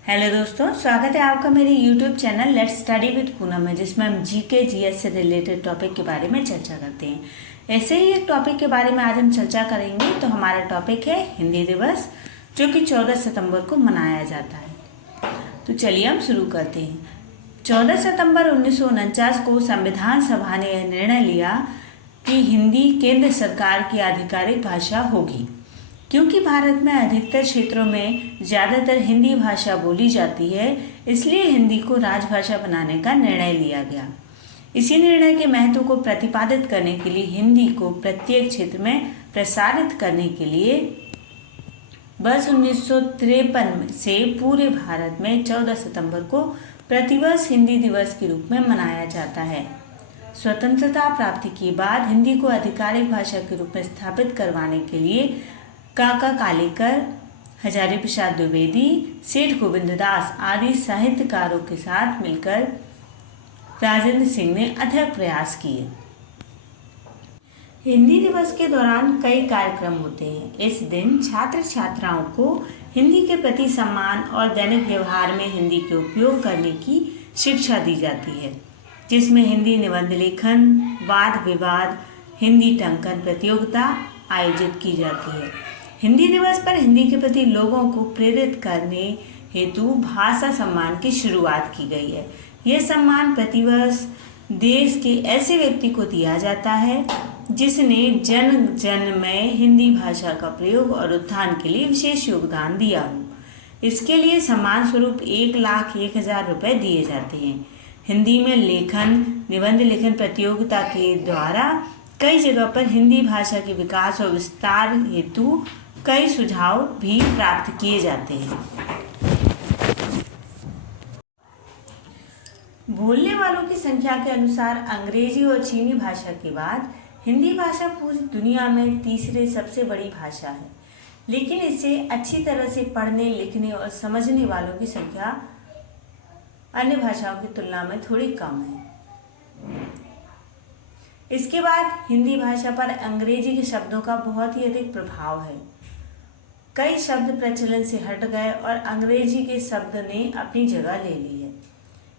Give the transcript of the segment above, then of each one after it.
Hello दोस्तों, स्वागत है आपका मेरे YouTube channel let's study with Poonam में, जिसमें हम जीके जीएस से रिलेटेड टॉपिक के बारे में चर्चा करते हैं। ऐसे ही एक टॉपिक के बारे में आज हम चर्चा करेंगे। तो हमारा टॉपिक है हिंदी दिवस, जो कि 14 सितंबर को मनाया जाता है। तो चलिए हम शुरू करते हैं। 14 सितंबर 1949 को संविधान सभा ने यह निर्णय लिया कि हिंदी केंद्र सरकार की आधिकारिक भाषा होगी। क्योंकि भारत में अधिकतर क्षेत्रों में ज़्यादातर हिंदी भाषा बोली जाती है, इसलिए हिंदी को राजभाषा बनाने का निर्णय लिया गया। इसी निर्णय के महत्व को प्रतिपादित करने के लिए हिंदी को प्रत्येक क्षेत्र में प्रसारित करने के लिए वर्ष 1953 से पूरे भारत में 14 सितंबर को प्रतिवर्ष हिंदी दिवस के रूप में मनाया जाता है। स्वतंत्रता प्राप्ति के बाद हिंदी को आधिकारिक भाषा के रूप में स्थापित करवाने के लिए काका कालेकर, हजारी प्रसाद द्विवेदी, सेठ गोविंददास आदि साहित्यकारों के साथ मिलकर राजेंद्र सिंह ने अथक प्रयास किए। हिंदी दिवस के दौरान कई कार्यक्रम होते हैं। इस दिन छात्र छात्राओं को हिंदी के प्रति सम्मान और दैनिक व्यवहार में हिंदी के उपयोग करने की शिक्षा दी जाती है, जिसमें हिंदी निबंध लेखन, वाद विवाद, हिंदी टंकन प्रतियोगिता आयोजित की जाती है। हिंदी दिवस पर हिंदी के प्रति लोगों को प्रेरित करने हेतु भाषा सम्मान की शुरुआत की गई है। यह सम्मान प्रतिवर्ष देश के ऐसे व्यक्ति को दिया जाता है जिसने जन जन में हिंदी भाषा का प्रयोग और उत्थान के लिए विशेष योगदान दिया हो। इसके लिए सम्मान स्वरूप 1,01,000 रुपये दिए जाते हैं। हिंदी में लेखन, निबंध लेखन प्रतियोगिता के द्वारा कई जगह पर हिंदी भाषा के विकास और विस्तार हेतु कई सुझाव भी प्राप्त किए जाते हैं। बोलने वालों की संख्या के अनुसार अंग्रेजी और चीनी भाषा के बाद हिंदी भाषा पूरी दुनिया में तीसरे सबसे बड़ी भाषा है, लेकिन इसे अच्छी तरह से पढ़ने, लिखने और समझने वालों की संख्या अन्य भाषाओं की तुलना में थोड़ी कम है। इसके बाद हिंदी भाषा पर अंग्रेजी के शब्दों का बहुत ही अधिक प्रभाव है। कई शब्द प्रचलन से हट गए और अंग्रेजी के शब्द ने अपनी जगह ले ली है।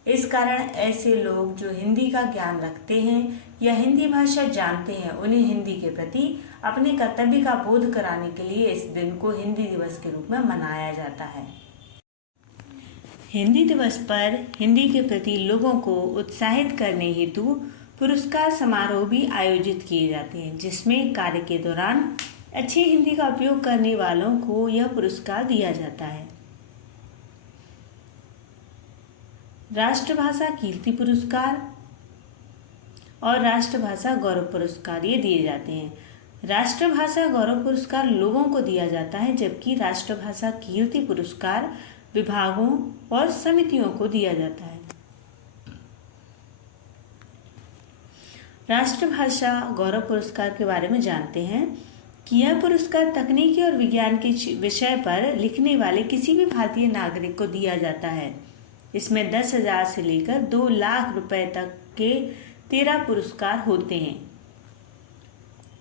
इस कारण ऐसे लोग जो हिंदी का ज्ञान रखते हैं या हिंदी भाषा जानते हैं, उन्हें हिंदी के प्रति अपने कर्तव्य का बोध कराने के लिए इस दिन को हिंदी दिवस के रूप में मनाया जाता है। हिंदी दिवस पर हिंदी के प्रति लोगों को उत्साहित करने हेतु पुरस्कार समारोह भी आयोजित किए जाते हैं, जिसमें कार्य के दौरान अच्छी हिंदी का उपयोग करने वालों को यह पुरस्कार दिया जाता है। राष्ट्रभाषा कीर्ति पुरस्कार और राष्ट्रभाषा गौरव पुरस्कार ये दिए जाते हैं। राष्ट्रभाषा गौरव पुरस्कार लोगों को दिया जाता है, जबकि राष्ट्रभाषा कीर्ति पुरस्कार विभागों और समितियों को दिया जाता है। राष्ट्रभाषा गौरव पुरस्कार के बारे में जानते हैं कि यह पुरस्कार तकनीकी और विज्ञान के विषय पर लिखने वाले किसी भी भारतीय नागरिक को दिया जाता है। इसमें 10,000 से लेकर 2 लाख रुपए तक के 13 पुरस्कार होते हैं।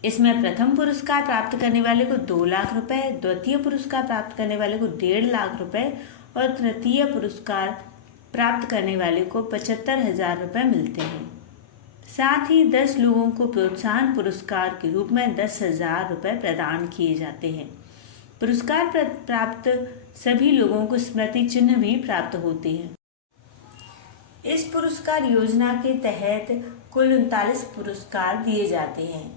इसमें प्रथम पुरस्कार प्राप्त करने वाले को 2 लाख रुपए, द्वितीय पुरस्कार प्राप्त करने वाले को 1.5 लाख रुपए और तृतीय पुरस्कार प्राप्त करने वाले को 75,000 रुपये मिलते हैं। साथ ही 10 लोगों को प्रोत्साहन पुरस्कार के रूप में 10,000 रुपये प्रदान किए जाते हैं। पुरस्कार प्राप्त सभी लोगों को स्मृति चिन्ह भी प्राप्त होते हैं। इस पुरस्कार योजना के तहत कुल 39 पुरस्कार दिए जाते हैं।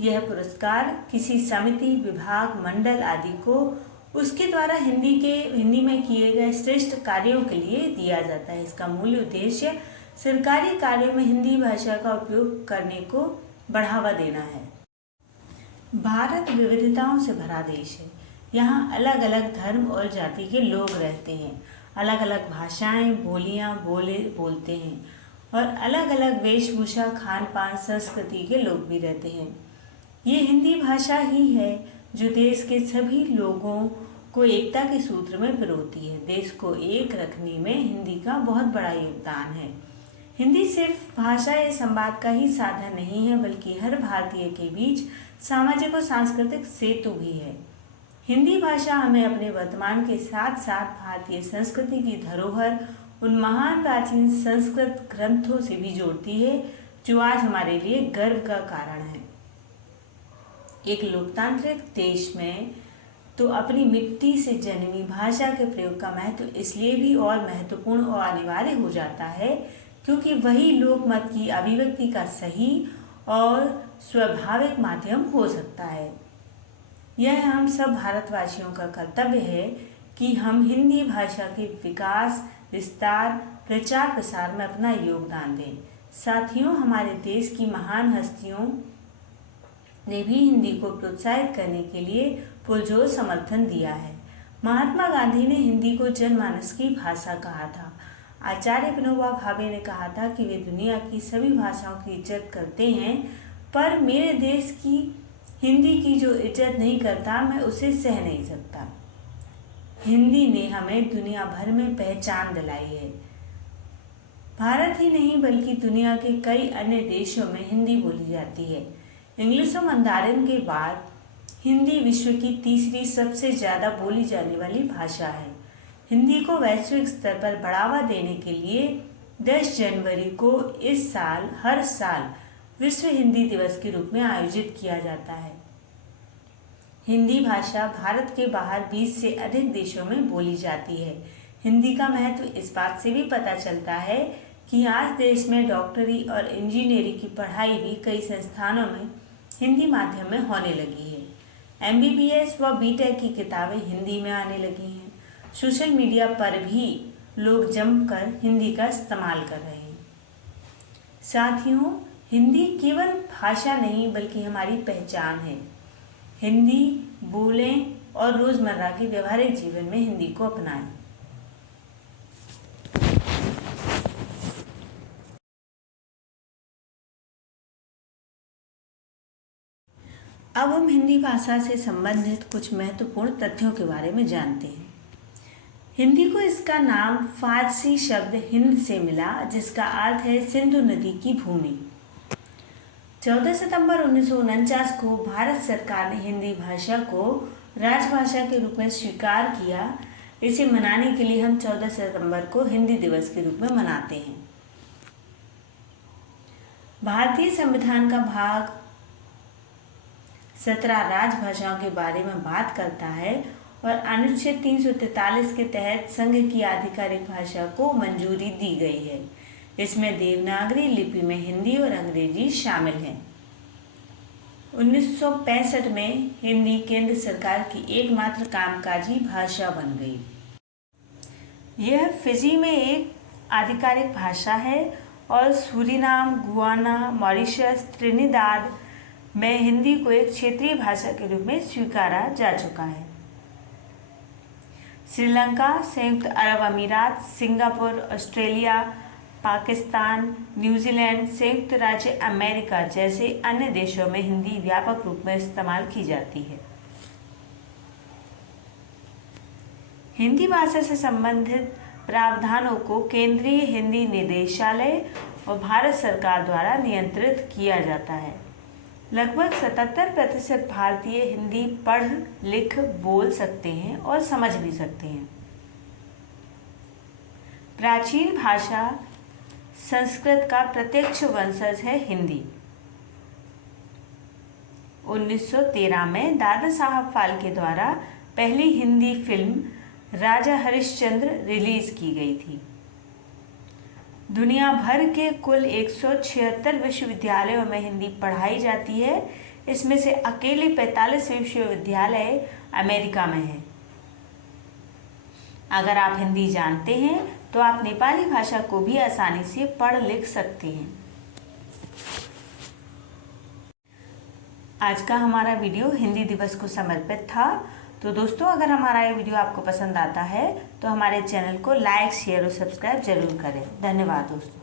यह पुरस्कार किसी समिति, विभाग, मंडल आदि को उसके द्वारा हिंदी में किए गए श्रेष्ठ कार्यों के लिए दिया जाता है। इसका मूल उद्देश्य सरकारी कार्यों में हिंदी भाषा का उपयोग करने को बढ़ावा देना है। भारत विविधताओं से भरा देश है। यहाँ अलग अलग धर्म और जाति के लोग रहते हैं, अलग अलग भाषाएं, बोलियां बोलते हैं और अलग अलग वेशभूषा, खान पान, संस्कृति के लोग भी रहते हैं। ये हिंदी भाषा ही है जो देश के सभी लोगों को एकता के सूत्र में पिरोती है। देश को एक रखने में हिंदी का बहुत बड़ा योगदान है। हिंदी सिर्फ भाषा या संवाद का ही साधन नहीं है, बल्कि हर भारतीय के बीच सामाजिक और सांस्कृतिक सेतु भी है। हिंदी भाषा हमें अपने वर्तमान के साथ साथ भारतीय संस्कृति की धरोहर, उन महान प्राचीन संस्कृत ग्रंथों से भी जोड़ती है जो आज हमारे लिए गर्व का कारण है। एक लोकतांत्रिक देश में तो अपनी मिट्टी से जन्मी भाषा के प्रयोग का महत्व इसलिए भी और महत्वपूर्ण और अनिवार्य हो जाता है क्योंकि वही लोकमत की अभिव्यक्ति का सही और स्वाभाविक माध्यम हो सकता है। यह हम सब भारतवासियों का कर्तव्य है कि हम हिंदी भाषा के विकास, विस्तार, प्रचार प्रसार में अपना योगदान दें। साथियों, हमारे देश की महान हस्तियों ने भी हिंदी को प्रोत्साहित करने के लिए पुरजोर समर्थन दिया है। महात्मा गांधी ने हिंदी को जनमानस की भाषा कहा था। आचार्य विनोबा भावे ने कहा था कि वे दुनिया की सभी भाषाओं की इज्जत करते हैं, पर मेरे देश की हिंदी की जो इज्जत नहीं करता, मैं उसे सह नहीं सकता। हिंदी ने हमें दुनिया भर में पहचान दिलाई है। भारत ही नहीं बल्कि दुनिया के कई अन्य देशों में हिंदी बोली जाती है। इंग्लिश और मंदारिन के बाद हिंदी विश्व की तीसरी सबसे ज़्यादा बोली जाने वाली भाषा है। हिंदी को वैश्विक स्तर पर बढ़ावा देने के लिए 10 जनवरी को इस साल हर साल विश्व हिंदी दिवस के रूप में आयोजित किया जाता है। हिंदी भाषा भारत के बाहर 20 से अधिक देशों में बोली जाती है। हिंदी का महत्व इस बात से भी पता चलता है कि आज देश में डॉक्टरी और इंजीनियरिंग की पढ़ाई भी कई संस्थानों में हिंदी माध्यम में होने लगी है। MBBS व BTech की किताबें हिंदी में आने लगी हैं। सोशल मीडिया पर भी लोग जमकर हिंदी का इस्तेमाल कर रहे हैं। साथियों, हिंदी केवल भाषा नहीं बल्कि हमारी पहचान है। हिंदी बोलें और रोज़मर्रा के व्यवहारिक जीवन में हिंदी को अपनाएं। अब हम हिंदी भाषा से संबंधित कुछ महत्वपूर्ण तथ्यों के बारे में जानते हैं। हिंदी को इसका नाम फारसी शब्द हिंद से मिला, जिसका अर्थ है सिंधु नदी की भूमि। 14 सितंबर 1949 को भारत सरकार ने हिंदी भाषा को राजभाषा के रूप में स्वीकार किया। इसे मनाने के लिए हम 14 सितंबर को हिंदी दिवस के रूप में मनाते हैं। भारतीय संविधान का भाग 17 राजभाषाओं के बारे में बात करता है और अनुच्छेद 343 के तहत संघ की आधिकारिक भाषा को मंजूरी दी गई है। इसमें देवनागरी लिपि में हिंदी और अंग्रेजी शामिल हैं। 1965 में हिंदी केंद्र सरकार की एकमात्र कामकाजी भाषा बन गई। यह फिजी में एक आधिकारिक भाषा है और सूरीनाम, गुयाना, मॉरिशस, त्रिनिदाद में हिंदी को एक क्षेत्रीय भाषा के रूप में स्वीकारा जा चुका है। श्रीलंका, संयुक्त अरब अमीरात, सिंगापुर, ऑस्ट्रेलिया, पाकिस्तान, न्यूजीलैंड, संयुक्त राज्य अमेरिका जैसे अन्य देशों में हिंदी व्यापक रूप में इस्तेमाल की जाती है। हिंदी भाषा से संबंधित प्रावधानों को केंद्रीय हिंदी निदेशालय और भारत सरकार द्वारा नियंत्रित किया जाता है। लगभग 77% भारतीय हिंदी पढ़, लिख, बोल सकते हैं और समझ भी सकते हैं। प्राचीन भाषा संस्कृत का प्रत्यक्ष वंशज है हिंदी। 1913 में दादा साहब फाल्के द्वारा पहली हिंदी फिल्म राजा हरिश्चंद्र रिलीज की गई थी। दुनिया भर के कुल 176 विश्वविद्यालयों में हिंदी पढ़ाई जाती है। इसमें से अकेले 45 विश्वविद्यालय अमेरिका में हैं। अगर आप हिंदी जानते हैं तो आप नेपाली भाषा को भी आसानी से पढ़ लिख सकते हैं। आज का हमारा वीडियो हिंदी दिवस को समर्पित था। तो दोस्तों, अगर हमारा ये वीडियो आपको पसंद आता है तो हमारे चैनल को लाइक, शेयर और सब्सक्राइब जरूर करें। धन्यवाद दोस्तों।